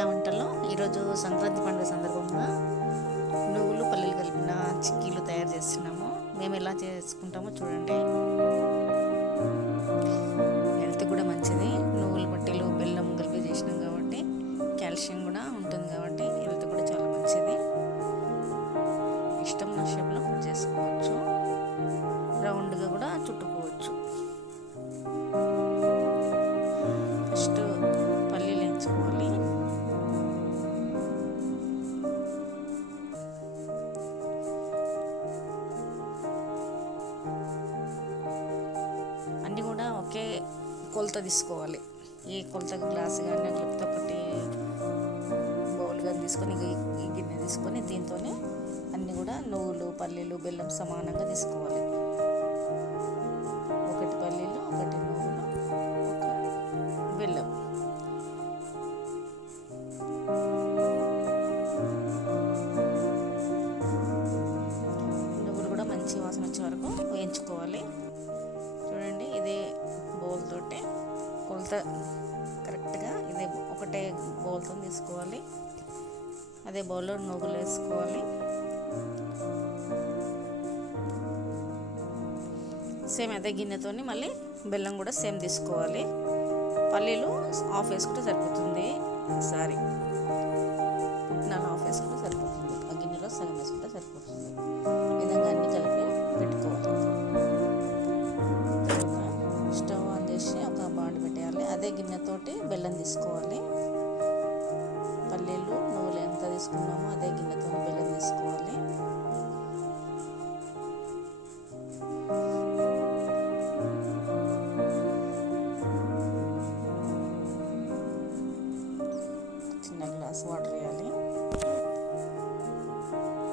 వీరా వంటల్లో ఈరోజు సంక్రాంతి పండుగ సందర్భంగా నువ్వులు పల్లీలు కలిపిన చిక్కీలు తయారు చేస్తున్నాము. మేము ఎలా చేసుకుంటామో చూడండి. హెల్త్ కూడా మంచిది. నువ్వులు పట్టీలు బెల్లం కలిపి చేసినాం కాబట్టి కాల్షియం కూడా ఉంటుంది కాబట్టి హెల్త్ కూడా చాలా మంచిది. ఇష్టం ఉన్న షేప్లో కట్ చేసుకోవచ్చు, రౌండ్గా కూడా చుట్టుకోవచ్చు. ఫస్ట్ పల్లీలు వేయించుకోవాలి. అన్నీ కూడా ఒకే కొలత తీసుకోవాలి. ఏ కొలత గ్లాస్ కానీ లేకపోతే ఒకటి బౌల్ కానీ తీసుకొని ఈ గిన్నె తీసుకొని దీంతోనే అన్నీ కూడా నువ్వులు పల్లీలు బెల్లం సమానంగా తీసుకోవాలి. ఒకటి పల్లీలు, ఒకటి నువ్వులు, ఒక బెల్లం. నువ్వులు కూడా మంచి వాసన వచ్చే వరకు వేయించుకోవాలి. చూడండి, ఇదే బౌల్ తోటి కొలత కరెక్ట్గా ఇదే ఒకటే బౌల్తో తీసుకోవాలి. అదే బౌల్లో నువ్వులు వేసుకోవాలి. సేమ్ అదే గిన్నెతోని మళ్ళీ బెల్లం కూడా సేమ్ తీసుకోవాలి. పల్లీలు హాఫ్ వేసుకుంటే సరిపోతుంది. పుట్నాలు హాఫ్ వేసుకుంటే సరిపోతుంది. ఆ గిన్నెలో సగం వేసుకుంటే సరిపోతుంది. ఈ విధంగా అన్నీ కలిపి పెట్టుకోవాలి. స్టవ్ ఆన్ చేసి ఒక బాండి పెట్టేయాలి. అదే గిన్నెతోటి బెల్లం తీసుకోవాలి. పల్లీలు నువ్వులు ఎంత తీసుకున్నామో అదే గిన్నెతో బెల్లం తీసుకోవాలి. చిన్న గ్లాస్ వాటర్ వేయాలి.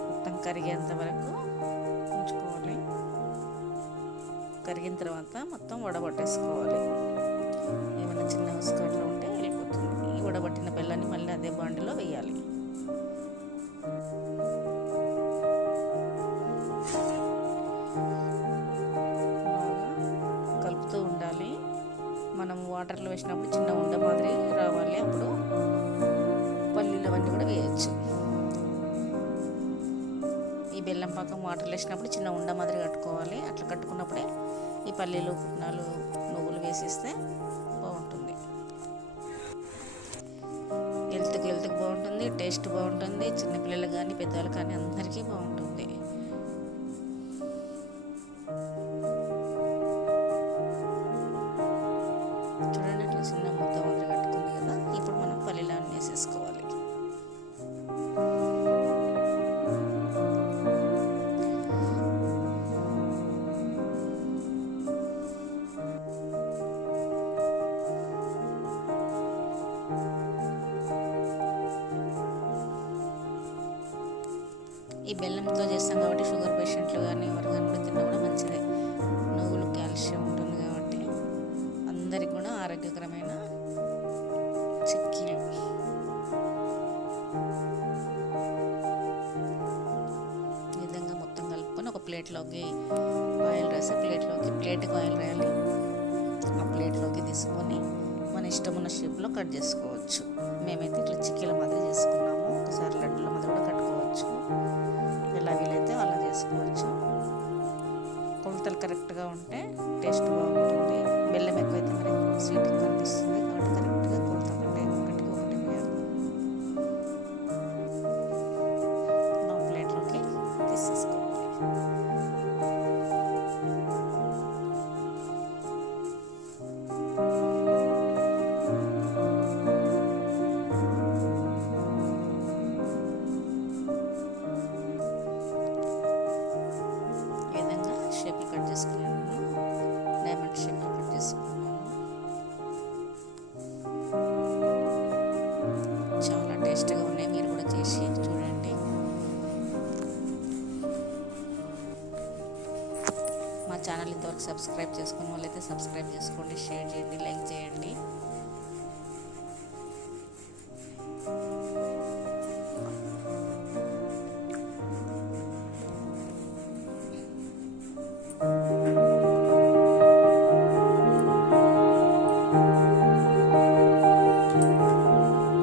మొత్తం కరిగేంత వరకు ఉంచుకోవాలి. కరిగిన తర్వాత మొత్తం వడబట్టేసుకోవాలి. ఏమైనా చిన్న ఉసుకట్లో ఉంటే వెళ్ళిపోతుంది. ఈ వడబట్టిన బెల్లాన్ని మళ్ళీ అదే బాండిలో వేయాలి. బాగా కలుపుతూ ఉండాలి. మనం వాటర్లో వేసినప్పుడు చిన్న ఉండ మాదిరి రావాలి. అప్పుడు పల్లీలు అవన్నీ కూడా వేయచ్చు. ఈ బెల్లం పాకం వాటర్లో వేసినప్పుడు చిన్న ఉండ మాదిరి కట్టుకోవాలి. అట్లా కట్టుకున్నప్పుడే ఈ పల్లీలు పుట్నాలు నువ్వులు వేసేస్తే బాగుంటుంది. హెల్త్కి బాగుంటుంది, టేస్ట్ బాగుంటుంది. చిన్నపిల్లలు కానీ పెద్దవాళ్ళు కానీ అందరికీ బాగుంటుంది. చూడండి, అట్లా చిన్న ముద్ద మాదిరి కట్టుకుంది కదా. ఇప్పుడు మనం పల్లీలను వేసేసుకోవాలి. ఈ బెల్లంతో చేస్తాం కాబట్టి షుగర్ పేషెంట్లు కానీ ఎవరు కానీ కూడా తిన్నా కూడా మంచిదే. నువ్వులు కాల్షియం ఉంటుంది కాబట్టి అందరికి కూడా ఆరోగ్యకరమైన చిక్కీలు. ఈ విధంగా మొత్తం కలుపుకొని ఒక ప్లేట్లోకి ఆయిల్ రాసి ప్లేట్కి ఆయిల్ రాయాలి. ఆ ప్లేట్లోకి తీసుకొని మన ఇష్టం ఉన్న షేప్లో కట్ చేసుకోవచ్చు. మేమైతే ఇట్లా చిక్కీల మాదిరి చేసుకున్నాము. ఒకసారి లడ్డూల మాదిరి కూడా కట్టుకోవచ్చు. ఎలా వీలైతే అలా చేసుకోవచ్చు. కొలతలు కరెక్ట్గా ఉంటే టేస్ట్ బాగుంటుంది. బెల్లం ఎక్కువైతే మరి స్వీట్గా కనిపిస్తుంది కాబట్టి కరెక్ట్గా కొలత ఒకటికి ఒకటి వేయాలి. ప్లేట్లోకి తీసేసుకోవాలి. కట్ చేసుకున్నాను. డైమండ్ షేప్లో కట్ చేసుకున్నాను. చాలా టేస్ట్గా ఉన్నాయి. మీరు కూడా చేసి చూడండి. మా ఛానల్ ఇంతవరకు సబ్స్క్రైబ్ చేసుకున్న వాళ్ళైతే సబ్స్క్రైబ్ చేసుకోండి, షేర్ చేయండి, లైక్ చేయండి.